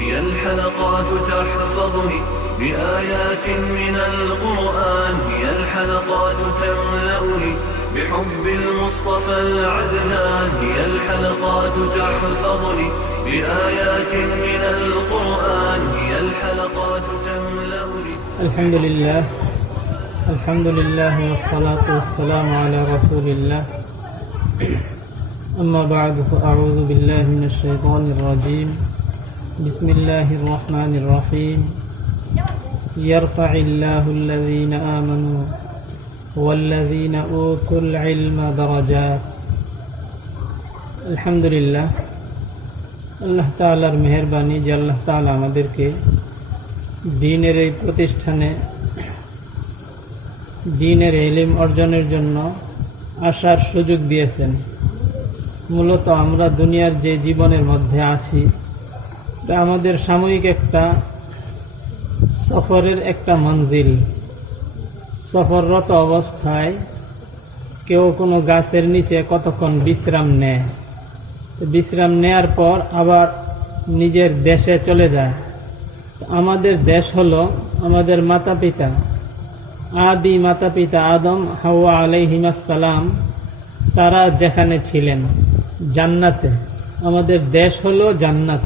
هي الحلقات تحفظني بآيات من القرآن، هي الحلقات تملأني بحب المصطفى العدنان، هي الحلقات تحفظني بآيات من القرآن، هي الحلقات تملأني. الحمد لله والصلاة والسلام على رسول الله. أما بعد فأعوذ بالله من الشيطان الرجيم. بسم الله الرحمن الرحيم. يرفع الله الذين آمنوا والذين أوتوا العلم درجات. আলহামদুলিল্লাহ, আল্লাহ তাআলার মেহেরবানি যে আল্লাহ তাআলা আমাদেরকে দ্বীনের এই প্রতিষ্ঠানে দ্বীনের ইলম অর্জনের জন্য আসার সুযোগ দিয়েছেন। মূলত আমরা দুনিয়ার যে জীবনের মধ্যে আছি, এটা আমাদের সাময়িক একটা সফরের একটা মঞ্জিল। সফররত অবস্থায় কেউ কোনো গাছের নিচে কতক্ষণ বিশ্রাম নেয়, বিশ্রাম নেয়ার পর আবার নিজের দেশে চলে যায়। আমাদের দেশ হলো আমাদের মাতা পিতা, আদি মাতা পিতা আদম হাওয়া আলাইহিমাস সালাম, তারা যেখানে ছিলেন জান্নাতে। আমাদের দেশ হলো জান্নাত।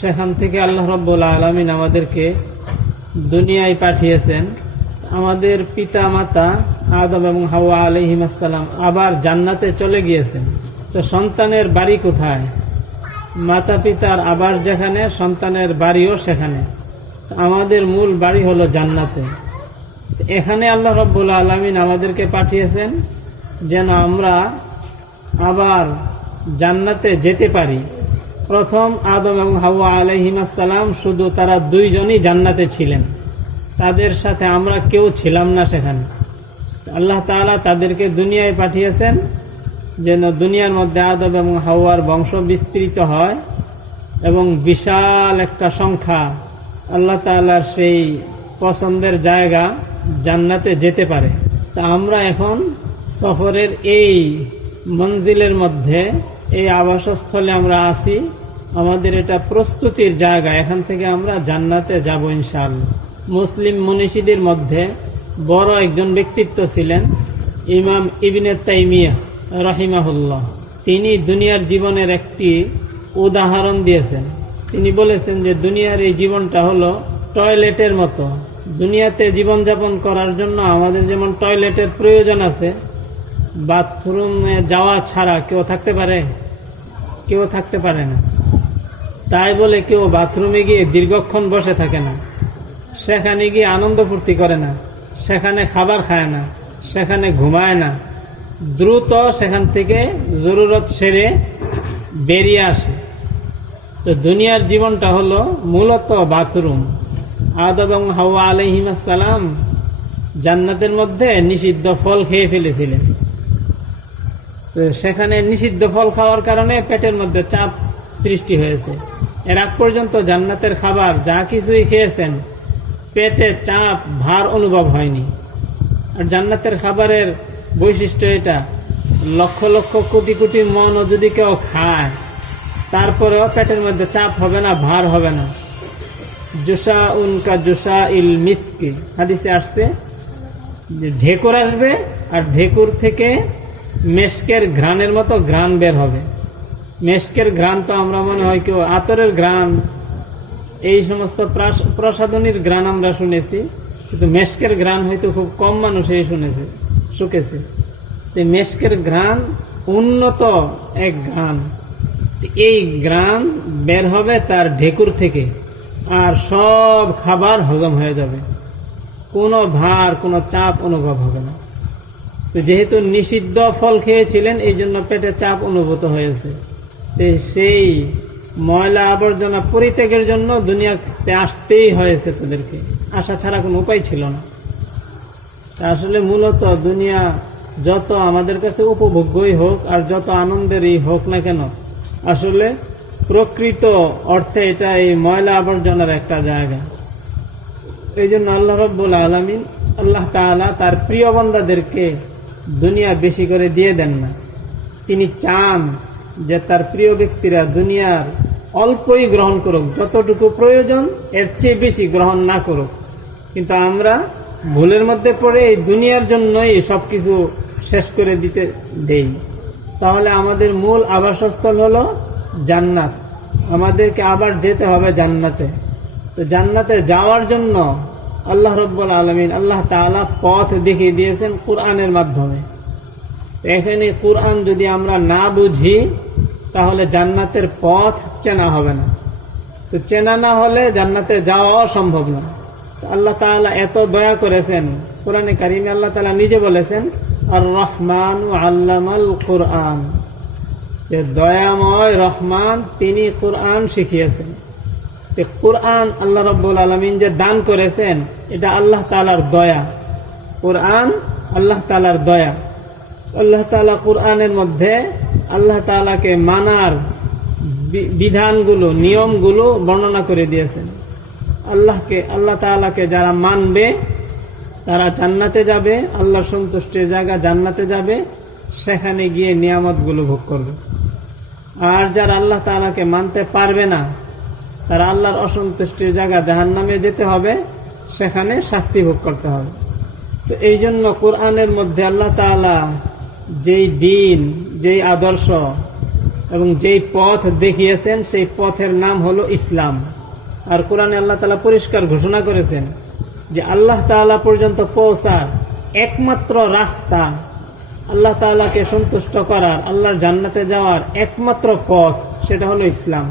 সেখান থেকে আল্লাহ রাব্বুল আলামিন আমাদেরকে দুনিয়ায় পাঠিয়েছেন। আমাদের পিতা মাতা আদম এবং হাওয়া আলাইহিমাস সালাম আবার জান্নাতে চলে গিয়েছেন। তো সন্তানের বাড়ি কোথায়? মাতা পিতার আবার যেখানে, সন্তানের বাড়িও সেখানে। আমাদের মূল বাড়ি হলো জান্নাতে। এখানে আল্লাহ রাব্বুল আলামিন আমাদেরকে পাঠিয়েছেন যেন আমরা আবার জান্নাতে যেতে পারি। প্রথম আদম এবং হাওয়া আলাইহিমাস সালাম শুধু তারা দুইজনই জান্নাতে ছিলেন, তাদের সাথে আমরা কেউ ছিলাম না সেখানে। আল্লাহ তাআলা তাদেরকে দুনিয়ায় পাঠিয়েছেন যেন দুনিয়ার মধ্যে আদম এবং হাওয়ার বংশ বিস্তৃত হয় এবং বিশাল একটা সংখ্যা আল্লাহ তাআলার সেই পছন্দের জায়গা জান্নাতে যেতে পারে। তা আমরা এখন সফরের এই মঞ্জিলের মধ্যে, এই আবাসস্থলে আমরা আছি। আমাদের এটা প্রস্তুতির জায়গা, এখান থেকে আমরা জান্নাতে যাব ইনশাআল্লাহ। মুসলিম মনীষীদের মধ্যে বড় একজন ব্যক্তিত্ব ছিলেন ইমাম ইবনে তাইমিয়া রাহিমাহুল্লাহ। তিনি দুনিয়ার জীবনের একটি উদাহরণ দিয়েছেন। তিনি বলেছেন যে দুনিয়ার এই জীবনটা হলো টয়লেটের মতো। দুনিয়াতে জীবনযাপন করার জন্য আমাদের যেমন টয়লেটের প্রয়োজন আছে, বাথরুমে যাওয়া ছাড়া কেউ থাকতে পারে? কেউ থাকতে পারে না। তাই বলে কেউ বাথরুমে গিয়ে দীর্ঘক্ষণ বসে থাকে না, সেখানে গিয়ে আনন্দ ফুর্তি করে না, সেখানে খাবার খায় না, সেখানে ঘুমায় না। দ্রুত সেখান থেকে জরুরত সেরে বেরিয়ে আসে। তো দুনিয়ার জীবনটা হলো মূলত বাথরুম। আদম এবং হাওয়া আলাইহিমাস সালাম জান্নাতের মধ্যে নিষিদ্ধ ফল খেয়ে ফেলেছিলেন। তো সেখানে নিষিদ্ধ ফল খাওয়ার কারণে পেটের মধ্যে চাপ সৃষ্টি হয়েছে। এর আগ পর্যন্ত জান্নাতের খাবার যা কিছুই খেয়েছেন, পেটে চাপ ভার অনুভব হয়নি। আর জান্নাতের খাবারের বৈশিষ্ট্য এটা, লক্ষ লক্ষ কোটি কোটি মনও যদি কেউ খায়, তারপরেও পেটের মধ্যে চাপ হবে না, ভার হবে না। জুসা উনকা জুসা ইল মিসকি, হাদিসে আসছে যে ঢেকুর আসবে আর ঢেকুর থেকে মেশকের ঘ্রাণের মতো ঘ্রাণ বের হবে। মেশকের ঘ্রাণ তো আমরা মনে হয় কেউ আতরের ঘ্রাণ, এই সমস্ত প্রসাধনীর ঘ্রাণ আমরা শুনেছি, কিন্তু মেশকের ঘ্রাণ হয়তো খুব কম মানুষ এই শুকেছে। মেশকের ঘ্রাণ উন্নত এক ঘ্রাণ। এই ঘ্রাণ বের হবে তার ঢেকুর থেকে, আর সব খাবার হজম হয়ে যাবে, কোনো ভার কোনো চাপ অনুভব হবে না। তো যেহেতু নিষিদ্ধ ফল খেয়েছিলেন, এই জন্য পেটে চাপ অনুভূত হয়েছে। সেই ময়লা আবর্জনা পরিত্যাগের জন্য দুনিয়াতে আসতেই হয়েছে তাদেরকে, আসা ছাড়া কোনো উপায় ছিল না। আসলে মূলত দুনিয়া যত আমাদের কাছে উপভোগ্যই হোক আর যত আনন্দেরই হোক না কেন, আসলে প্রকৃত অর্থে এটা এই ময়লা আবর্জনার একটা জায়গা। এই জন্য আল্লাহ রাব্বুল আলামিন, আল্লাহ তাআলা তার প্রিয় বান্দাদেরকে দুনিয়া বেশি করে দিয়ে দেন না। তিনি চান যে তার প্রিয় ব্যক্তিরা দুনিয়ার অল্পই গ্রহণ করুক, যতটুকু প্রয়োজন এর চেয়ে বেশি গ্রহণ না করুক। কিন্তু আমরা ভুলের মধ্যে পড়ে এই দুনিয়ার জন্যই সবকিছু শেষ করে দিতে দেই। তাহলে আমাদের মূল আবাসস্থল হলো জান্নাত, আমাদেরকে আবার যেতে হবে জান্নাতে। তো জান্নাতে যাওয়ার জন্য আল্লাহ রাব্বুল আলামিন আল্লাহ তাআলা পথ দেখিয়ে দিয়েছেন কুরআনের মাধ্যমে। এখানে কুরআন যদি আমরা না বুঝি তাহলে জান্নাতের পথ চেনা হবে না। তো চেনা না হলে জান্নাতে যাওয়া সম্ভব না। আল্লাহ তাআলা এত দয়া করেছেন, কোরআনে কারিমে আল্লাহ তাআলা নিজে বলেছেন আর রহমান আল্লামাল কুরআন, যে দয়াময় রহমান তিনি কুরআন শিখিয়েছেন। কুরআন আল্লাহ রাব্বুল আলামিন যে দান করেছেন এটা আল্লাহ তাআলার দয়া। কুরআন আল্লাহ তাআলার দয়া। আল্লাহ তাআলা কুরআনের মধ্যে আল্লাহ তাআলাকে মানার বিধানগুলো, নিয়মগুলো বর্ণনা করে দিয়েছেন। আল্লাহ তাআলাকে যারা মানবে তারা জান্নাতে যাবে, আল্লাহর সন্তুষ্টির জায়গা জান্নাতে যাবে, সেখানে গিয়ে নিয়ামতগুলো ভোগ করবে। আর যারা আল্লাহ তাআলাকে মানতে পারবে না তারা আল্লাহর অসন্তুষ্টির জায়গা জাহান্নামে যেতে হবে, সেখানে শাস্তি ভোগ করতে হবে। তো এই জন্য কোরআনের মধ্যে আল্লাহ তাআলা যেই দিন, যেই আদর্শ এবং যেই পথ দেখিয়েছেন সেই পথের নাম হলো ইসলাম। আর কোরআনে আল্লাহ তাআলা পরিষ্কার ঘোষণা করেছেন যে আল্লাহ তাআলা পর্যন্ত পৌঁছার একমাত্র রাস্তা, আল্লাহ তাআলাকে সন্তুষ্ট করার, আল্লাহর জান্নাতে যাওয়ার একমাত্র পথ, সেটা হলো ইসলাম।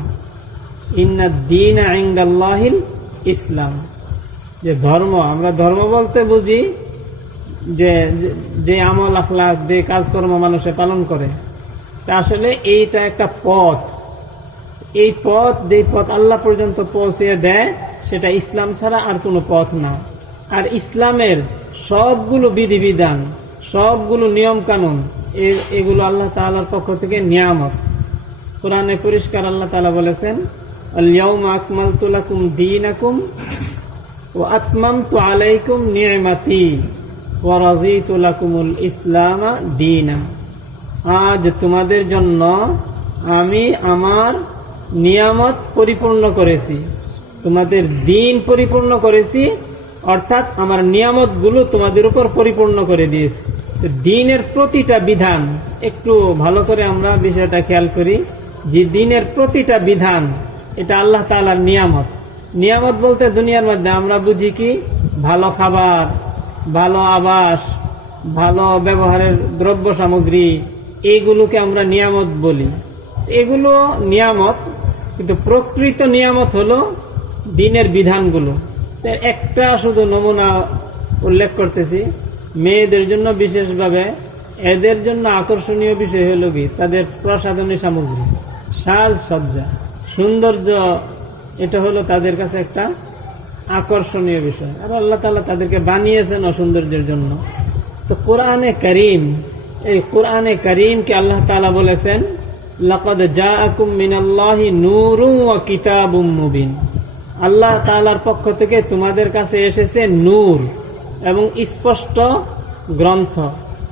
ইন্নাদ দীনা ইনদাল্লাহিল ইসলাম। যে ধর্ম, আমরা ধর্ম বলতে বুঝি যে আমল আখলাক, যে কাজকর্ম মানুষে পালন করে, তা আসলে এইটা একটা পথ। এই পথ, যেই পথ আল্লাহ পর্যন্ত পৌঁছিয়ে দেয়, সেটা ইসলাম ছাড়া আর কোনো পথ না। আর ইসলামের সবগুলো বিধিবিধান, সবগুলো নিয়ম কানুন, এগুলো আল্লাহ তাআলার পক্ষ থেকে নিয়ামত। কোরআনে পরিষ্কার আল্লাহ তাআলা বলেছেন আল-ইয়াউমা আকমালতু লাকুম দীনাকুম ওয়া আতমামতু আলাইকুম নি'মাতি ওয়া রাযীতু লাকুমুল ইসলামা দীনা। আজ তোমাদের জন্য আমি আমার নিয়ামত পরিপূর্ণ করেছি, তোমাদের দিন পরিপূর্ণ করেছি, অর্থাৎ আমার নিয়ামতগুলো তোমাদের উপর পরিপূর্ণ করে দিয়েছি। তো দিনের প্রতিটা বিধান, একটু ভালো করে আমরা বিষয়টা খেয়াল করি, যে দিনের প্রতিটা বিধান এটা আল্লাহ তাআলার নিয়ামত। নিয়ামত বলতে দুনিয়ার মধ্যে আমরা বুঝি কি, ভালো খাবার, ভালো আবাস, ভালো ব্যবহারের দ্রব্য সামগ্রী, এইগুলোকে আমরা নিয়ামত বলি। এগুলো নিয়ামত, কিন্তু প্রকৃত নিয়ামত হলো দিনের বিধানগুলো। একটা শুধু নমুনা উল্লেখ করতেছি, মেয়েদের জন্য বিশেষভাবে এদের জন্য আকর্ষণীয় বিষয় হলো কি, তাদের প্রসাধনী সামগ্রী, সাজসজ্জা, সৌন্দর্য, এটা হলো তাদের কাছে একটা আকর্ষণীয় বিষয়। আর আল্লাহ তাআলা তাদেরকে বানিয়েছেন সৌন্দর্যের জন্য। তো কোরআনে কারীম, এই কোরআনে কারীমকে আল্লাহ তাআলা বলেছেন লাকাদ জাআকুম মিনাল্লাহি নূরুন ওয়া কিতাবুম মুবিন। আল্লাহ তাআলার পক্ষ থেকে তোমাদের কাছে এসেছে নূর এবং স্পষ্ট গ্রন্থ।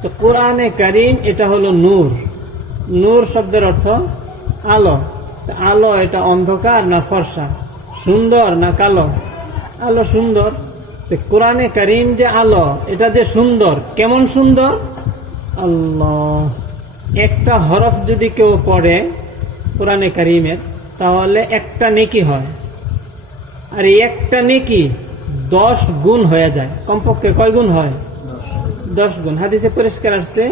তো কোরআনে কারীম এটা হলো নূর। নূর শব্দের অর্থ আলো। আলো এটা অন্ধকার না ফর্সা, সুন্দর না কালো? আলো সুন্দর। তো কোরআনে কারীম যে আলো, এটা যে সুন্দর, কেমন সুন্দর? আল্লাহ, একটা হরফ যদি কেউ পড়ে কোরআনে কারীমের, তাহলে একটা নেকি হয়। আর এই একটা নেকি 10 গুণ হয়ে যায়। কমপক্ষে কয় গুণ হয়? 10 গুণ। হাদিসে পরিষ্কার আসছে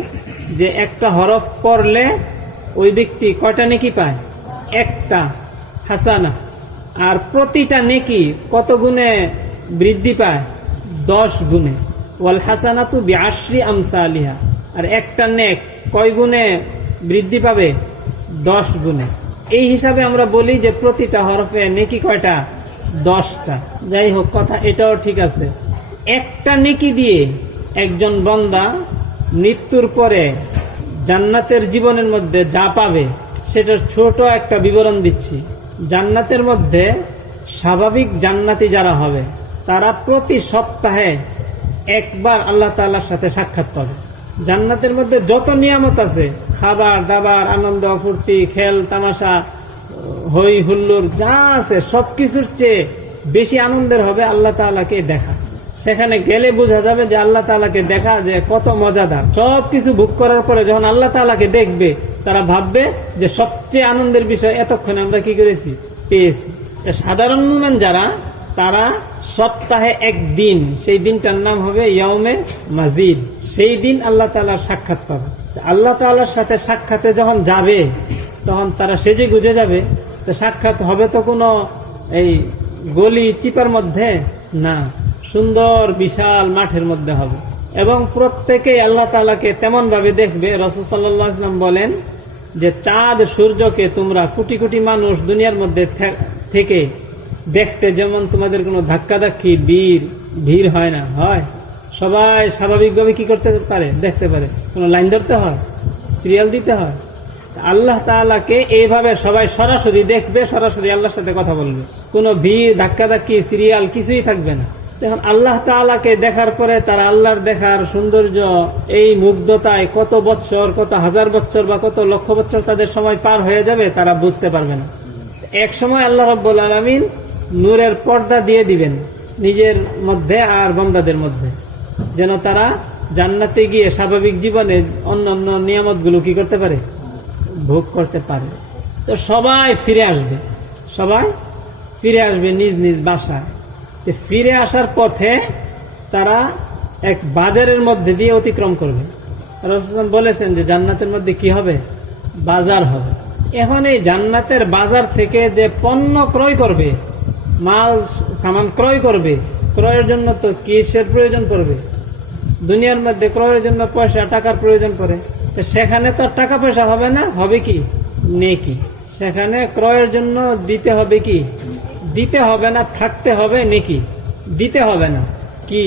যে একটা হরফ পড়লে ওই ব্যক্তি কয়টা নেকি পায়? একটা হাসানা। আর প্রতিটা নেকি কত গুণে বৃদ্ধি পায়? 10 গুণে। ওয়াল হাসানাতু বিআশরি আমসালিহা। আর একটা নেক কয় গুণে বৃদ্ধি পাবে? 10 গুণে। এই হিসাবে আমরা বলি যে প্রতিটা হরফে নেকি কয়টা? 10টা। যাই হোক, কথা এটাও ঠিক আছে। একটা নেকি দিয়ে একজন বান্দা মৃত্যুর পরে জান্নাতের জীবনের মধ্যে যা পাবে সেটার ছোট একটা বিবরণ দিচ্ছি। জান্নাতের মধ্যে স্বাভাবিক জান্নাতি যারা হবে তারা প্রতি সপ্তাহে একবার আল্লাহ তাআলার সাথে সাক্ষাৎ পাবে। জান্নাতের মধ্যে যত নিয়ামত আছে, খাবার দাবার, আনন্দ ফুর্তি, খেল তামাশা, হই হুল্লোড় যা আছে সবকিছুর চেয়ে বেশি আনন্দের হবে আল্লাহ তাআলাকে দেখা। সেখানে গেলে বোঝা যাবে যে আল্লাহ তাআলাকে দেখা যে কত মজাদার। সবকিছু ভোগ করার পরে যখন আল্লাহ তাআলাকে দেখবে, তারা ভাববে যে সবচেয়ে আনন্দের বিষয় এতক্ষণে আমরা কি করেছি, পেয়েছি। সাধারণ মুমিন যারা, তারা সপ্তাহে একদিন, সেই দিনটার নাম হবে ইয়াউমে মাজিদ, সেই দিন আল্লাহ তাআলার সাক্ষাৎ পাবে। আল্লাহ তাআলার সাথে সাক্ষাতে যখন যাবে, তখন তারা সেজে গুজে যাবে। তো সাক্ষাৎ হবে তো কোনো এই গলি চিপার মধ্যে না, সুন্দর বিশাল মাঠের মধ্যে হবে। এবং প্রত্যেকেই আল্লাহ তাআলাকে তেমন ভাবে দেখবে। রাসূল সাল্লাল্লাহু আলাইহি ওয়াসাল্লাম বলেন যে চাঁদ সূর্যকে তোমরা কোটি কোটি মানুষ দুনিয়ার মধ্যে থেকে দেখতে যেমন তোমাদের কোনো ধাক্কাধাক্কি ভিড় হয় না, হয় সবাই স্বাভাবিকভাবে কি করতে পারে, দেখতে পারে। কোনো লাইন ধরতে হয়, সিরিয়াল দিতে হয়। আল্লাহ তাআলাকে এইভাবে সবাই সরাসরি দেখবে, সরাসরি আল্লাহর সাথে কথা বলবে। কোনো ভিড়, ধাক্কাধাক্কি, সিরিয়াল কিছুই থাকবে না। এখন আল্লাহ তাআলাকে দেখার পরে তারা আল্লাহর দেখার সৌন্দর্য, এই মুগ্ধতায় কত বৎসর, কত হাজার বৎসর বা কত লক্ষ বৎসর তাদের সময় পার হয়ে যাবে, তারা বুঝতে পারবে না। এক সময় আল্লাহ রাব্বুল আলামিন নূরের পর্দা দিয়ে দিবেন নিজের মধ্যে আর বান্দাদের মধ্যে, যেন তারা জান্নাতে গিয়ে স্বাভাবিক জীবনে অন্যান্য নিয়ামতগুলো কি করতে পারে, ভোগ করতে পারে। তো সবাই ফিরে আসবে, সবাই ফিরে আসবে নিজ নিজ বাসায়। ফিরে আসার পথে তারা এক বাজারের মধ্যে দিয়ে অতিক্রম করবে। রাসূল বলেছেন যে জান্নাতের মধ্যে কি হবে, বাজার হবে। এখন এই জান্নাতের বাজার থেকে যে পণ্য ক্রয় করবে, মাল সামান ক্রয় করবে, ক্রয়ের জন্য তো কিসের প্রয়োজন পড়বে? দুনিয়ার মধ্যে ক্রয়ের জন্য পয়সা, টাকার প্রয়োজন পড়ে। তো সেখানে তো টাকা পয়সা হবে না, হবে কি, নেকি। সেখানে ক্রয়ের জন্য দিতে হবে কি, দিতে হবে না, থাকতে হবে নেকি, দিতে হবে না, কি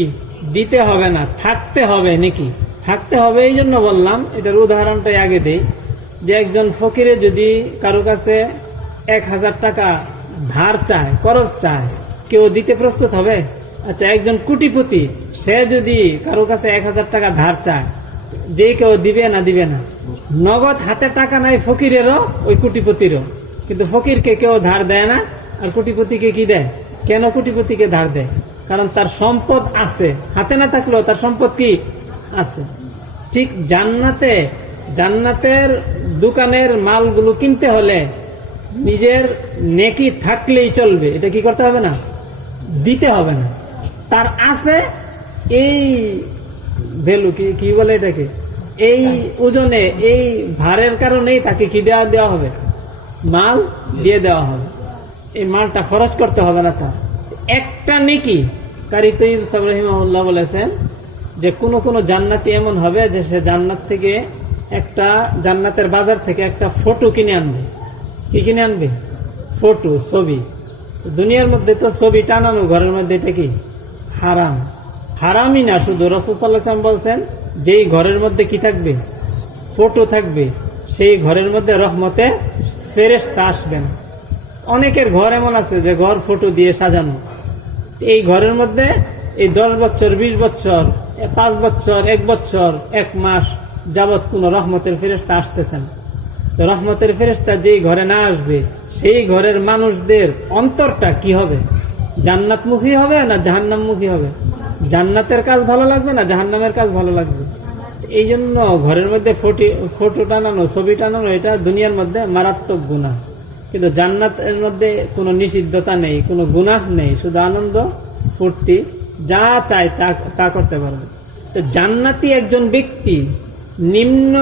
দিতে হবে না, থাকতে হবে নেকি। থাকতে হবে এই জন্য বললাম, এটার উদাহরণটাই আগে দেই, যে একজন ফকিরে যদি কারো কাছে 1000 টাকা ধার চায়, করজ চায়, কেউ দিতে প্রস্তুত হবে? আচ্ছা, একজন কোটিপতি সে যদি কারো কাছে 1000 টাকা ধার চায়, যে কেউ দিবে না, দিবে না? নগদ হাতে টাকা নাই ফকিরেরও, ওই কোটিপতিরও, কিন্তু ফকিরকে কেউ ধার দেয় না, আর কোটিপতিকে কি দেয়? কেন কোটিপতিকে ধার দেয়? কারণ তার সম্পদ আছে, হাতে না থাকলেও তার সম্পদ কি আছে। ঠিক জান্নাতের দোকানের মালগুলো কিনতে হলে নিজের নেকি থাকলেই চলবে, এটা কি করতে হবে না, দিতে হবে না। তার আছে এই ভ্যালু, কি বলে এটাকে, এই ওজনে, এই ভারের কারণেই তাকে কি দেওয়া হবে, মাল দিয়ে দেওয়া হবে। এই মালটা খরচ করতে হবে না তার। একটা নেকি, কারি তৈয়ব সাহেব রাহিমাহুল্লাহ বলেছেন যে কোন কোন জান্নাতি এমন হবে যে সে জান্নাত থেকে একটা, জান্নাতের বাজার থেকে একটা ফটো কিনে আনবে। কি কিনে আনবে? ফটো, ছবি। দুনিয়ার মধ্যে তো ছবি টানানো ঘরের মধ্যে, এটা কি হারাম? হারামই না শুধু, রাসূল সাল্লাল্লাহু আলাইহি ওয়াসাল্লাম বলছেন যেই ঘরের মধ্যে কি থাকবে, ফটো থাকবে, সেই ঘরের মধ্যে রহমতে ফেরেশতা আসবেন। অনেকের ঘর এমন আছে যে ঘর ফটো দিয়ে সাজানো, এই ঘরের মধ্যে এই 10 বছর, 20 বছর, 5 বছর, 1 বছর, 1 মাস যাবৎ কোন রহমতের ফেরেশতা আসতেছেন। তো রহমতের ফেরেশতা যেই ঘরে না আসবে, সেই ঘরের মানুষদের অন্তরটা কি হবে? জান্নাতমুখী হবে না জাহান্নামমুখী হবে? জান্নাতের কাজ ভালো লাগবে না জাহান্নামের কাজ ভালো লাগবে? এই জন্য ঘরের মধ্যে ফটো টানানো, ছবি টানানো, এটা দুনিয়ার মধ্যে মারাত্মক গুনাহ। কিন্তু জান্নাতের মধ্যে কোনো নিষিদ্ধতা নেই, কোনো গুনাহ নেই, শুধু আনন্দ ফুর্তি, যা চায় তা করতে পারবে। তো জান্নাতি একজন ব্যক্তি, নিম্ন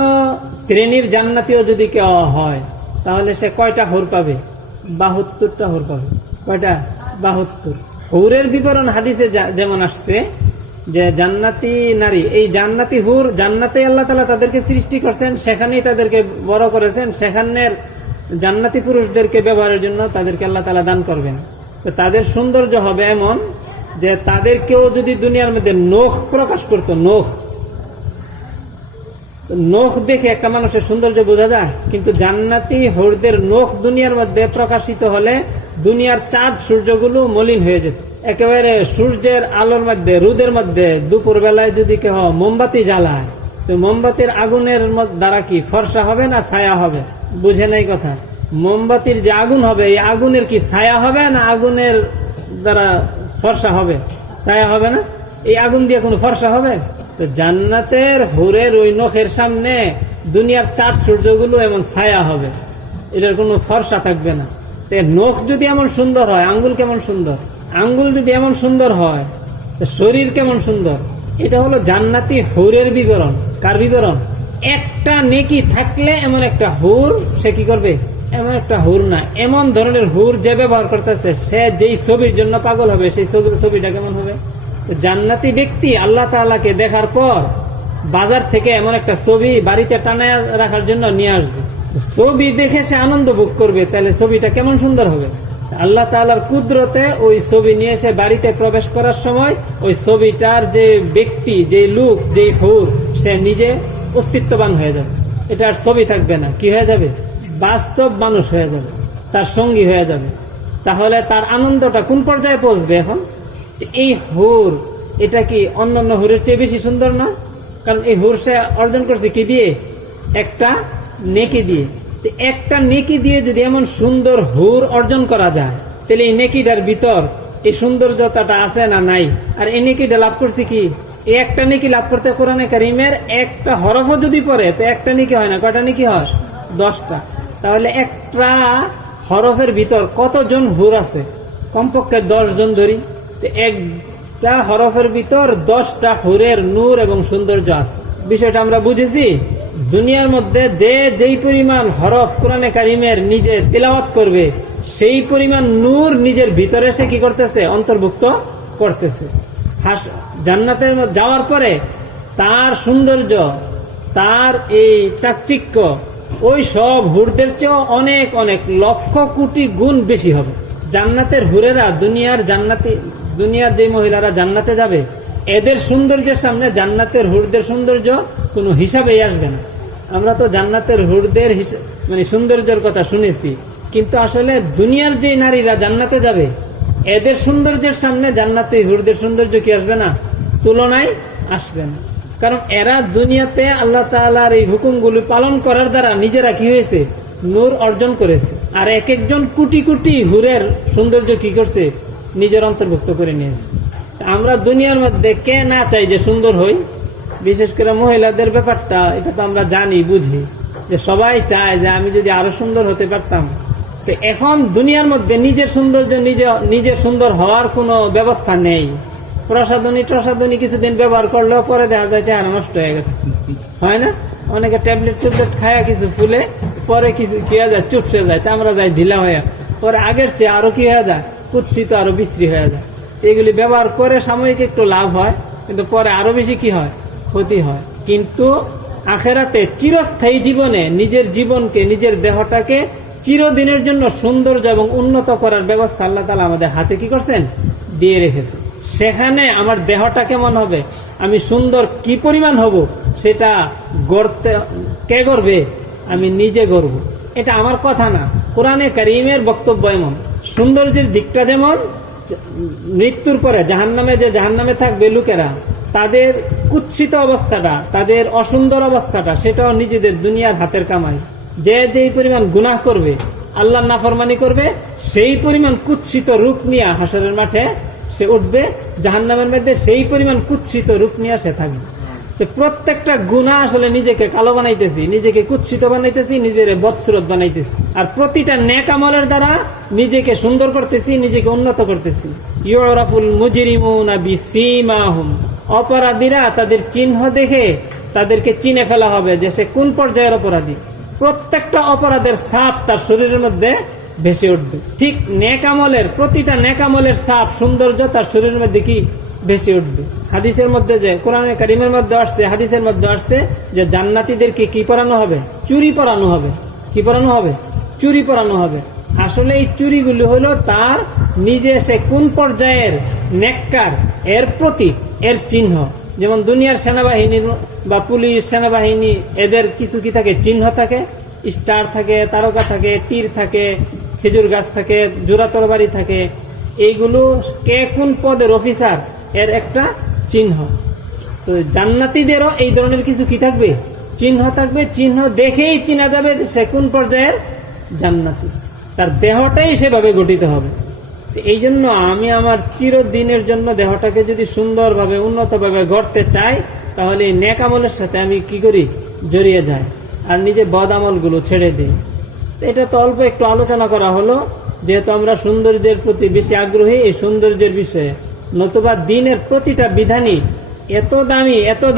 শ্রেণীর জান্নাতিও যদি কেউ হয়, তাহলে সে কয়টা হুর পাবে? 72টা হুর পাবে। কয়টা? 72। হুরের বিবরণ হাদিসে যেমন আসছে যে জান্নাতি নারী, এই জান্নাতি হুর, জান্নাতে আল্লাহ তাআলা তাদেরকে সৃষ্টি করছেন, সেখানেই তাদেরকে বড় করেছেন, সেখানের জান্নাতি পুরুষদেরকে ব্যবহারের জন্য তাদেরকে আল্লাহ তাআলা দান করবেন। তো তাদের সৌন্দর্য হবে এমন যে তাদেরকেও যদি দুনিয়ার মধ্যে নখ প্রকাশ করতো, নখ দেখে একটা মানুষের সৌন্দর্য বোঝা যায়, কিন্তু জান্নাতি হুরদের নখ দুনিয়ার মধ্যে প্রকাশিত হলে দুনিয়ার চাঁদ সূর্যগুলো মলিন হয়ে যেত। একেবারে সূর্যের আলোর মধ্যে, রোদের মধ্যে দুপুর বেলায় যদি কেউ মোমবাতি জ্বালায়, তো মোমবাতির আগুনের দ্বারা কি ফর্সা হবে না ছায়া হবে? বুঝে নাই কথা? মোমবাতির যে আগুন হবে, এই আগুনের কি ছায়া হবে না আগুনের দ্বারা ফর্সা হবে? ছায়া হবে না? এই আগুন দিয়ে কোনো ফর্সা হবে? তো জান্নাতের হুরের ওই নখের সামনে দুনিয়ার চার সূর্যগুলো এমন ছায়া হবে, এটার কোনো ফর্সা থাকবে না। তো নখ যদি এমন সুন্দর হয়, আঙ্গুল কেমন সুন্দর, আঙ্গুল যদি এমন সুন্দর হয়, তো শরীর কেমন সুন্দর। এটা হলো জান্নাতি হুরের বিবরণ। কার বিবরণ? একটা নেকি থাকলে এমন একটা হুর সে কি করবে? এমন একটা হুর না, এমন ধরনের হুর যে ব্যবহার করতেছে, সে যেই ছবির জন্য পাগল হবে, সেই ছবিটা কেমন হবে? জান্নাতি ব্যক্তি আল্লাহ তাআলাকে দেখার পর বাজার থেকে এমন একটা ছবি বাড়িতে টানায় রাখার জন্য নিয়ে আসবে। ছবি দেখে সে আনন্দ ভোগ করবে, তাহলে ছবিটা কেমন সুন্দর হবে। আল্লাহ তাআলার কুদরতে ওই ছবি নিয়ে সে বাড়িতে প্রবেশ করার সময় ওই ছবিটার যে ব্যক্তি, যে লোক, যে হুর, সে নিজে অস্তিত্ববান হয়ে যাবে। এটা আর ছবি থাকবে না, কি হয়ে যাবে? বাস্তব মানুষ হয়ে যাবে, তার সঙ্গী হয়ে যাবে। তাহলে তার আনন্দটা কোন পর্যায়ে পৌঁছবে এখন? এই হুর, এটা কি অন্যান্য হুরের চেয়ে বেশি সুন্দর না? কারণ এই হুর সে অর্জন করছে কি দিয়ে? একটা নেকি দিয়ে। একটা নেকি দিয়ে যদি এমন সুন্দর হুর অর্জন করা যায়, তাহলে এই নেকিটার ভিতর এই সৌন্দর্যতাটা আছে না নাই? আর এই নেকিটা লাভ করছে কি? এই একটা নেকি লাভ করতে কোরআনে কারিমের একটা হরফও যদি পড়ে, তো একটা নেকি হয় না, কয়টা নেকি হয়? 10টা। তাহলে একটা হরফের ভিতর কতজন হুর আছে? কমপক্ষে 10 জন ধরি। একটা হরফের ভিতর 10টা হুরের নূর এবং সৌন্দর্য আছে। বিষয়টা আমরা বুঝেছি। দুনিয়ার মধ্যে যে যেই পরিমাণ হরফ কোরআনে কারিমের নিজে তিলাওয়াত করবে, সেই পরিমাণ নূর নিজের ভিতরে সে কি করতেছে? অন্তর্ভুক্ত করতেছে। জান্নাতের মধ্যে যাওয়ার পরে তার সৌন্দর্য, তার এই চাকচিক্য ওই সব হুরদের চেয়েও অনেক অনেক লক্ষ কোটি গুণ বেশি হবে। জান্নাতের হুরেরা, দুনিয়ার যে মহিলারা জান্নাতে যাবে, এদের সৌন্দর্যের সামনে জান্নাতের হুরদের সৌন্দর্য কোনো হিসাবেই আসবে না। আমরা তো জান্নাতের হুরদের মানে সৌন্দর্যের কথা শুনেছি, কিন্তু আসলে দুনিয়ার যে নারীরা জান্নাতে যাবে, এদের সৌন্দর্যের সামনে জান্নাতে হুরদের সৌন্দর্য কি আসবে না? তুলনায় আসবে না। কারণ এরা দুনিয়াতে আল্লাহ তাআলার এই হুকুমগুলো পালন করার দ্বারা নিজেরা কি হয়েছে? নূর অর্জন করেছে। আর এক একজন কোটি কোটি হুরের সৌন্দর্য কি করছে? নিজের অন্তর্ভুক্ত করে নিয়েছে। আমরা দুনিয়ার মধ্যে কে না চাই যে সুন্দর হই? বিশেষ করে মহিলাদের ব্যাপারটা এটা তো আমরা জানি, বুঝি, যে সবাই চায় যে আমি যদি আরো সুন্দর হতে পারতাম। তো এখন দুনিয়ার মধ্যে নিজের সৌন্দর্য নিজে সুন্দর হওয়ার কোনো ব্যবস্থা নেই। প্রসাধনী কিছুদিন ব্যবহার করলেও পরে দেখা যায় চেহারা নষ্ট হয়ে গেছে, হয় না? অনেকে ট্যাবলেট খায়া কিছু ফুলে, পরে কিছু কি হয়ে যায়? চুপসে যায়, চামড়া যায় ঢিলা হয়ে, পরে আগের চেয়ে আরো কি হয়ে যায়? কুৎসিত, আরো বিশ্রী হয়ে যায়। এগুলি ব্যবহার করে সাময়িক একটু লাভ হয়, কিন্তু পরে আরো বেশি কি হয়? ক্ষতি হয়। কিন্তু আখেরাতে চিরস্থায়ী জীবনে নিজের জীবনকে, নিজের দেহটাকে চিরদিনের জন্য সৌন্দর্য এবং উন্নত করার ব্যবস্থা আল্লাহ তাআলা আমাদের হাতে কি করছেন? দিয়ে রেখেছে। সেখানে আমার দেহটা কেমন হবে, আমি সুন্দর কি পরিমাণ হব, সেটা গড়তে কে গড়বে? আমি নিজে গড়ব। এটা আমার কথা না, কোরআনে কারীমের বক্তব্য এমন। সৌন্দর্যের দিকটা যেমন, মৃত্যুর পরে জাহান্নামে থাকবে লোকেরা, তাদের কুৎসিত অবস্থাটা, তাদের অসুন্দর অবস্থাটা, সেটাও নিজেদের দুনিয়ার হাতের কামাই। যে যেই পরিমাণ গুনাহ করবে, আল্লাহর নাফরমানি করবে, সেই পরিমাণ কুৎসিত রূপ নিয়ে হাসরের মাঠে সে উঠবে। জাহান্নামের মধ্যে সেই পরিমাণ কুৎসিত রূপ নিয়ে সে থাকবে। তো প্রত্যেকটা গুনাহ আসলে নিজেকে কালো বানাইতেছি, নিজেকে কুৎসিত বানাইতেছি, নিজের বদসুরত বানাইতেছি। আর প্রতিটা নেক আমলের দ্বারা নিজেকে সুন্দর করতেছি, নিজেকে উন্নত করতেছি। ইউরাফুল মুজরিমুনা বিসীমাহুম, অপরাধীরা তাদের চিহ্ন দেখে তাদেরকে চিনে ফেলা হবে যে সে কোন পর্যায়ের অপরাধী। প্রত্যেকটা অপরাধের ছাপ তার শরীরের মধ্যে ভেসে উঠবে। ঠিক নেক আমলের, প্রতিটা নেক আমলের ছাপ, সৌন্দর্য তার শরীরের মধ্যে কি ভেসে উঠবে। হাদিসের মধ্যে, যে কোরআনে কারীমের মধ্যে আসছে, হাদিসের মধ্যে আসছে যে জান্নাতীদেরকে কি পরানো হবে? চুরি পরানো হবে। কি পরানো হবে? চুরি পরানো হবে। আসলে এই চুরিগুলি হলো তার নিজে সে কোন পর্যায়ের নেককার, এর প্রতীক, এর চিহ্ন। যেমন দুনিয়ার সেনাবাহিনীর বা পুলিশ, সেনাবাহিনী, এদের কিছু কি থাকে? চিহ্ন থাকে, স্টার থাকে, তারকা থাকে, তীর থাকে, খেজুর গাছ থাকে, জোড়া তরবারি থাকে। এইগুলো কে কোন পদের অফিসার, এর একটা চিহ্ন। তো জান্নাতীদেরও এই ধরনের কিছু কি থাকবে? চিহ্ন থাকবে। চিহ্ন দেখেই চেনা যাবে যে সে কোন পর্যায়ের জান্নাতি, তার দেহটাই সেভাবে গঠিত হবে। তো এই জন্য আমি আমার চিরদিনের জন্য দেহটাকে যদি সুন্দরভাবে উন্নতভাবে গড়তে চাই, তাহলে এই নেক আমলের সাথে আমি কি করি, জড়িয়ে যাই আর নিজে বদ আমলগুলো ছেড়ে দিই। এটা তো অল্প একটু আলোচনা করা হলো, যেহেতু আমরা সৌন্দর্যের প্রতি বেশি আগ্রহী, এই সৌন্দর্যের বিষয়ে। নতুবা দিনের প্রতিটা বিধানই এত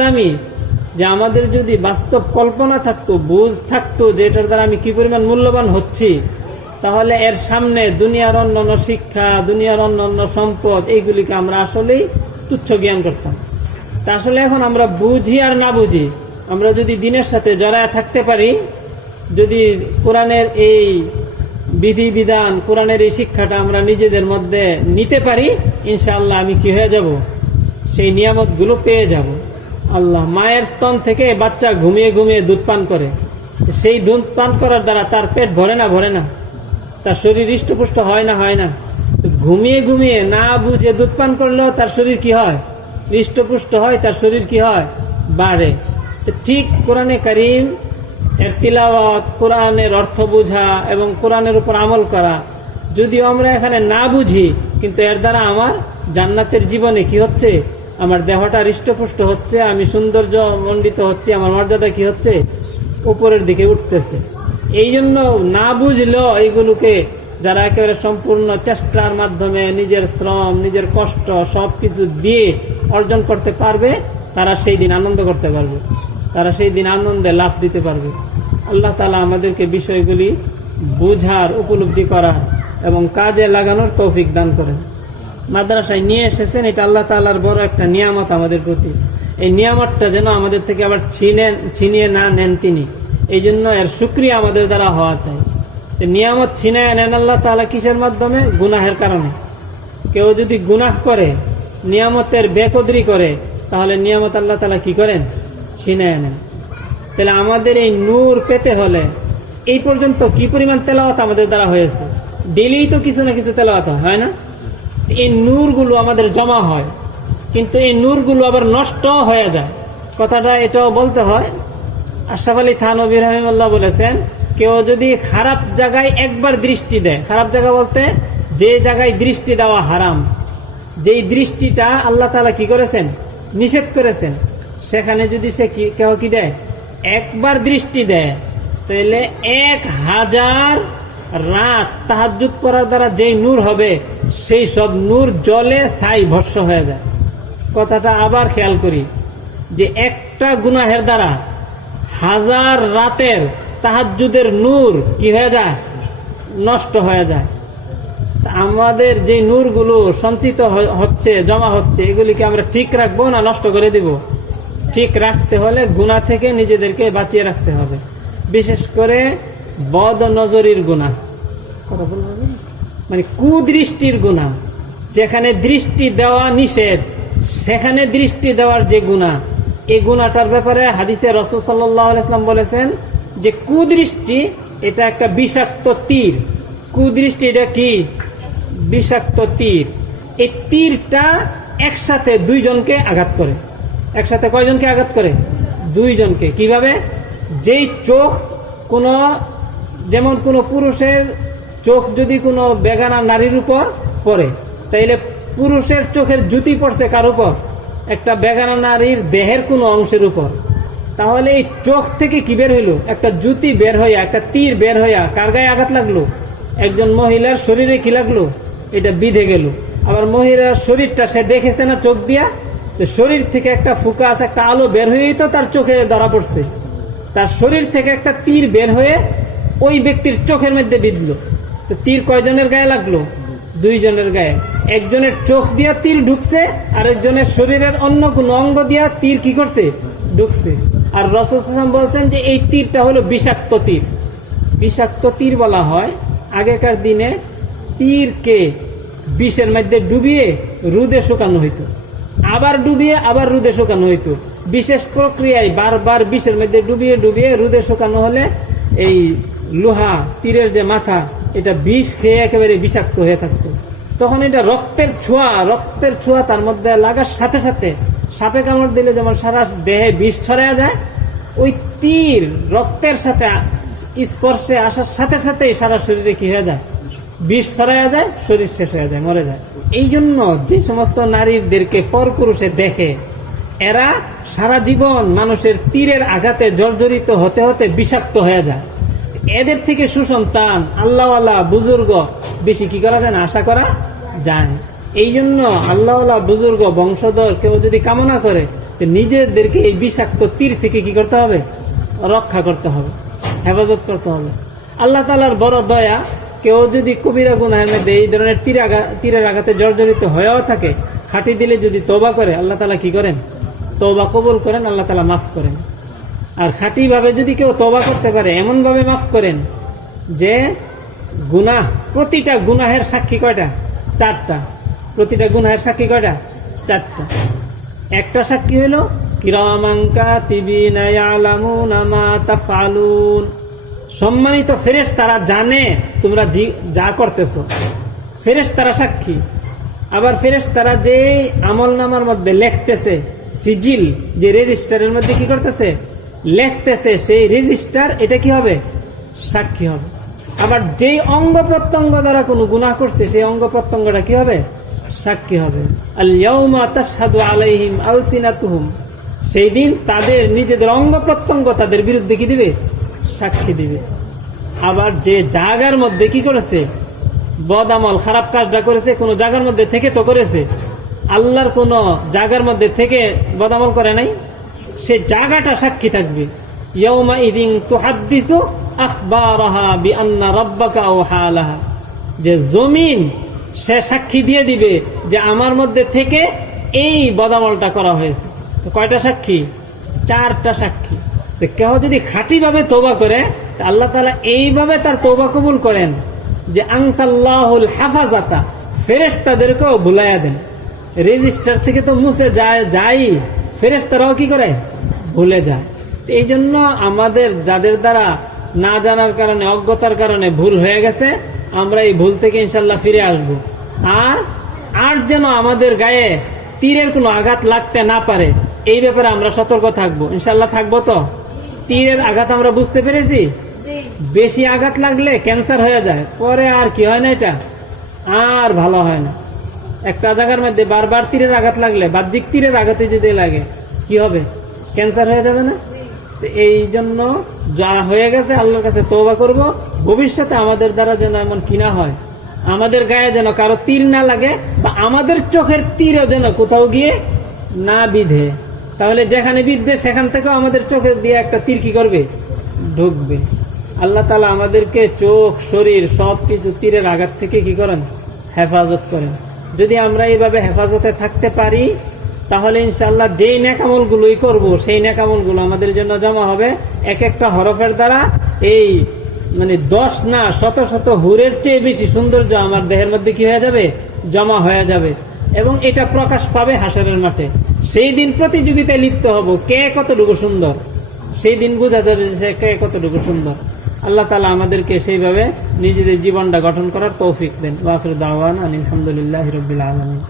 দামি যে আমাদের যদি বাস্তব কল্পনা থাকতো, বুঝ থাকতো যে এটার দ্বারা আমি কি পরিমাণ মূল্যবান হচ্ছি, তাহলে এর সামনে দুনিয়ার অন্যান্য শিক্ষা, দুনিয়ার অন্যান্য সম্পদ, এইগুলিকে আমরা আসলেই তুচ্ছ জ্ঞান করতাম। তা আসলে এখন আমরা বুঝি আর না বুঝি, আমরা যদি দিনের সাথে জড়ায় থাকতে পারি, যদি কোরআনের এই বিধিবিধান, কোরআনের এই শিক্ষাটা আমরা নিজেদের মধ্যে নিতে পারি, ইনশাআল্লাহ আমি কি হয়ে যাব, সেই নিয়ামতগুলো পেয়ে যাব। আল্লাহ মায়ের স্তন থেকে বাচ্চা ঘুমিয়ে ঘুমিয়ে দুধ পান করে, সেই দুধ পান করার দ্বারা তার পেট ভরে না, তার শরীর হৃষ্টপুষ্ট হয় না। তো ঘুমিয়ে ঘুমিয়ে না বুঝে দুধ পান করলেও তার শরীর কি হয়, হৃষ্টপুষ্ট হয়, তার শরীর কি হয়, বাড়ে। তো ঠিক কোরআনে কারীম এর তিলাওয়াত, কোরআনের অর্থ বোঝা এবং কোরআনের উপর আমল করা, যদিও আমরা এখানে না বুঝি, কিন্তু এর দ্বারা আমার জান্নাতের জীবনে কি হচ্ছে, আমার দেহটা হৃষ্টপুষ্ট হচ্ছে, আমি সৌন্দর্য মণ্ডিত হচ্ছে, আমার মর্যাদা কি হচ্ছে, উপরের দিকে উঠতেছে। এই জন্য না বুঝলেও এইগুলোকে যারা একেবারে সম্পূর্ণ চেষ্টার মাধ্যমে নিজের শ্রম, নিজের কষ্ট সবকিছু দিয়ে অর্জন করতে পারবে, তারা সেই দিন আনন্দ করতে পারবে, তারা সেই দিন আনন্দে লাভ দিতে পারবে। আল্লাহ তাআলা আমাদেরকে বিষয়গুলি বুঝার, উপলব্ধি করার এবং কাজে লাগানোর তৌফিক দান করেন। মাদ্রাসায় নিয়ে এসেছেন, এটা আল্লাহ তাআলার বড় একটা নিয়ামত আমাদের প্রতি। এই নিয়ামতটা যেন আমাদের থেকে আবার ছিনিয়ে না নেন তিনি, এই জন্য এর শুকরিয়া আমাদের দ্বারা হওয়া চাই। নিয়ামত ছিনিয়ে নেন আল্লাহ তাআলা কিসের মাধ্যমে? গুনাহের কারণে। কেউ যদি গুনাহ করে, নিয়ামতের বেকদরি করে, তাহলে নিয়ামত আল্লাহ তাআলা কি করেন? ছিনিয়ে নেন। তাহলে আমাদের এই নূর পেতে হলে এই পর্যন্ত কি পরিমাণ তেলাওয়াত আমাদের দ্বারা হয়েছে, ডেইলি তো কিছু না কিছু তেলাওয়াত হয় না? এই নূরগুলো আমাদের জমা হয়, কিন্তু এই নূরগুলো আবার নষ্ট হয়ে যায়। কথাটা এটাও বলতে হয়, আশরাফ আলী থানভী রাহিমাহুল্লাহ বলেছেন, কেউ যদি খারাপ জায়গায় একবার দৃষ্টি দেয়, খারাপ জায়গা বলতে যে জায়গায় দৃষ্টি দেওয়া হারাম, যেই দৃষ্টিটা আল্লাহ তাআলা কি করেছেন? নিষেধ করেছেন, সেখানে যদি সে কেউ কি দেয়, একবার দৃষ্টি দেয়, তাহলে 1000 রাত তাহাজ্জুদ পড়ার দ্বারা যেই নূর হবে, সেই সব নূর জলে ছাই ভস্ম হয়ে যায়। কথাটা আবার খেয়াল করি, যে একটা গুনাহের দ্বারা 1000 রাতের তাহাজ্জুদের নূর কি হয়ে যায়? নষ্ট হয়ে যায়। আমাদের যে নূরগুলো সঞ্চিত হচ্ছে, জমা হচ্ছে, এগুলিকে আমরা ঠিক রাখবো না নষ্ট করে দিব? ঠিক রাখতে হলে গুনাহ থেকে নিজেদেরকে বাঁচিয়ে রাখতে হবে, বিশেষ করে বদ নজরির গুনাহ, মানে কুদৃষ্টির গুনাহ। যেখানে দৃষ্টি দেওয়া নিষেধ, সেখানে দৃষ্টি দেওয়ার যে গুনাহ, এই গুনাহটার ব্যাপারে হাদিসে রাসূল সাল্লাল্লাহু আলাইহি ওয়াসাল্লাম বলেছেন যে কুদৃষ্টি এটা একটা বিষাক্ত তীর। কুদৃষ্টি এটা কি? বিষাক্ত তীর। এই তীরটা একসাথে 2 জনকে আঘাত করে। একসাথে কয়জনকে আঘাত করে? 2 জনকে। কিভাবে? যেই চোখ যেমন কোনো পুরুষের চোখ যদি কোনো বেগানা নারীর উপর পড়ে, তাইলে পুরুষের চোখের জুতি পড়ছে কার উপর? একটা বেগানা নারীর দেহের কোনো অংশের উপর। তাহলে এই চোখ থেকে কি বের হইল? একটা জুতি বের হইয়া, একটা তীর বের হইয়া কার গায়ে আঘাত লাগলো? একজন মহিলার শরীরে কি লাগলো? এটা বিঁধে গেল। আবার মহিলার শরীরটা সে দেখেছে না চোখ দিয়া, তো শরীর থেকে একটা ফোকাস, একটা আলো বের হয়েই তো তার চোখে ধরা পড়ছে। তার শরীর থেকে একটা তীর বের হয়ে ওই ব্যক্তির চোখের মধ্যে বিঁধলো। তো তীর কয়জনের গায়ে লাগলো? 2 জনের গায়ে। একজনের চোখ দিয়া তীর ঢুকছে, আর একজনের শরীরের অন্য কোন অঙ্গ দিয়া তীর কি করছে? ঢুকছে। আর রাসূল সাল্লাল্লাহু আলাইহি ওয়াসাল্লাম বলছেন যে এই তীরটা হলো বিষাক্ত তীর। বিষাক্ত তীর বলা হয়, আগেকার দিনে তীরকে বিষের মধ্যে ডুবিয়ে রোদে শুকানো হইতো, আবার ডুবিয়ে আবার রোদে শুকানো হইতো। বিশেষ প্রক্রিয়ায় বারবার বিষের মধ্যে ডুবিয়ে ডুবিয়ে রোদে শুকানো হলে এই লোহা তীরের যে মাথা, এটা বিষ খেয়ে একেবারে বিষাক্ত হয়ে থাকতো। তখন এটা রক্তের ছোঁয়া তার মধ্যে লাগার সাথে সাথে সাপে কামড় দিলে যেমন সারা দেহে বিষ ছড়ায় যায়, ওই তীর রক্তের সাথে স্পর্শে আসার সাথে সাথে সারা শরীরে কি হয়ে যায়, বিষ ছড়াইয়া যায়, শরীর শেষ হয়ে যায়, মরে যায়। এই জন্য যে সমস্ত নারীদেরকে পরপুরুষে দেখে এরা সারা জীবন মানুষের তীরের আঘাতে জর্জরিত হতে হতে বিষাক্ত হয়ে যায়। এদের থেকে সুসন্তান আল্লাহওয়ালা বুজুর্গ বেশি কি করা যায় না, আশা করা যায় না। এই জন্য আল্লাহওয়ালা বুজুর্গ বংশধর কেউ যদি কামনা করে, নিজেদেরকে এই বিষাক্ত তীর থেকে কি করতে হবে, রক্ষা করতে হবে, হেফাজত করতে হবে। আল্লাহ তাআলার বড় দয়া, কেউ যদি কবিরা গুনাহের মধ্যে এই ধরনের তীরের আঘাতে জর্জরিত হয়েও থাকে, খাঁটি দিলে যদি তওবা করে, আল্লাহ তাআলা কি করেন, তওবা কবুল করেন, আল্লাহ তাআলা মাফ করেন। আর খাঁটি ভাবে যদি কেউ তওবা করতে পারে, এমন ভাবে মাফ করেন যে গুনাহ, প্রতিটা গুনাহের সাক্ষী কয়টা, 4টা। প্রতিটা গুনাহের সাক্ষী কয়টা, 4টা। একটা সাক্ষী হলো কিরামান কাতিবিনা ইয়ালামুনা মা তাফআলুন, সম্মানিত ফেরেশতারা জানে তোমরা যা করতেছো, ফেরেশতারা সাক্ষী। আবার ফেরেশতারা যে আমলনামার মধ্যে লিখতেছে, সিজিল যে রেজিস্টারের মধ্যে কি করতেছে, লিখতেছে, সেই রেজিস্টার এটা কি হবে, সাক্ষী হবে। আবার যেই অঙ্গ প্রত্যঙ্গ দ্বারা কোনো গুনাহ করছে, সেই অঙ্গ প্রত্যঙ্গটা কি হবে, সাক্ষী হবে। আল ইয়াউমা তাশহাদু আলাইহিম আলসিনাতুহুম, সেই দিন তাদের নিজেদের অঙ্গ প্রত্যঙ্গ তাদের বিরুদ্ধে কি দিবে, সাক্ষী দিবে। আবার যে জায়গার মধ্যে কি করেছে, বদ আমল খারাপ কাজটা করেছে, কোন জায়গার মধ্যে থেকে তো করেছে, আল্লাহর কোন জায়গার মধ্যে থেকে বদ আমল করে নাই, সে জায়গাটা সাক্ষী থাকবে। ইয়াউমা ইদিন তুহাদ্দিসু আখবারাহা বিআন্না রাব্বাকা আওহা লাহা, যে জমিন সে সাক্ষী দিয়ে দিবে যে আমার মধ্যে থেকে এই বদামলটা করা হয়েছে। তো কয়টা সাক্ষী, 4টা সাক্ষী। তো কেউ যদি খাঁটি ভাবে তওবা করে, আল্লাহ তাআলা এইভাবে তার তওবা কবুল করেন যে আনসাল্লাহুল হাফাজাতা, ফেরেশতাদেরকেও ভুলাইয়া দেন। রেজিস্টার থেকে তো মুছে যায়, ফেরেশতারাও কি করে, ভুলে যায়। এই জন্য আমাদের যাদের দ্বারা না জানার কারণে, অজ্ঞতার কারণে ভুল হয়ে গেছে, আমরা এই ভুল থেকে ইনশাল্লাহ ফিরে আসব। আর যেন আমাদের গায়ে তীরের কোনো আঘাত লাগতে না পারে, এই ব্যাপারে আমরা সতর্ক থাকবো, ইনশাল্লাহ থাকবো। তো তীরের আঘাত আমরা বুঝতে পেরেছি, বেশি আঘাত লাগলে ক্যান্সার হয়ে যায়, পরে আর কি হয় না, এটা আর ভালো হয় না। একটা জায়গার মধ্যে বারবার তীরের আঘাত লাগলে, বাহ্যিক তীরের আঘাতে যদি লাগে, কি হবে, ক্যান্সার হয়ে যাবে না। এই জন্য যা হয়ে গেছে আল্লাহর কাছে তওবা করব, ভবিষ্যতে আমাদের দ্বারা যেন এমন কিনা হয়, আমাদের গায়ে যেন কারো তীর না লাগে, বা আমাদের চোখের তীরও যেন কোথাও গিয়ে না বিধে। তাহলে যেখানে বিধবে সেখান থেকেও আমাদের চোখের দিয়ে একটা তীর কি করবে, ঢুকবে। আল্লাহ তাআলা আমাদেরকে চোখ, শরীর সবকিছু তীরের আঘাত থেকে কি করেন, হেফাজত করেন। যদি আমরা এইভাবে হেফাজতে থাকতে পারি, তাহলে ইনশাআল্লাহ যেই নেকামল গুলোই করবো, সেই নেকামল গুলো আমাদের জন্য জমা হবে। এক একটা হরফের দ্বারা এই 10 না 100 হুরের চেয়ে বেশি সৌন্দর্য আমার দেহের মধ্যে কি হয়ে যাবে, জমা হয়ে যাবে। এবং এটা প্রকাশ পাবে হাসরের মাঠে। সেই দিন প্রতিযোগিতায় লিপ্ত হব, কে কতটুকু সুন্দর, সেই দিন বোঝা যাবে যে কে কতটুকু সুন্দর। আল্লাহ তাআলা আমাদেরকে সেইভাবে নিজেদের জীবনটা গঠন করার তৌফিক দেন। ওয়া আখিরু দাওয়ানা আলহামদুলিল্লাহি রাব্বিল আলামিন।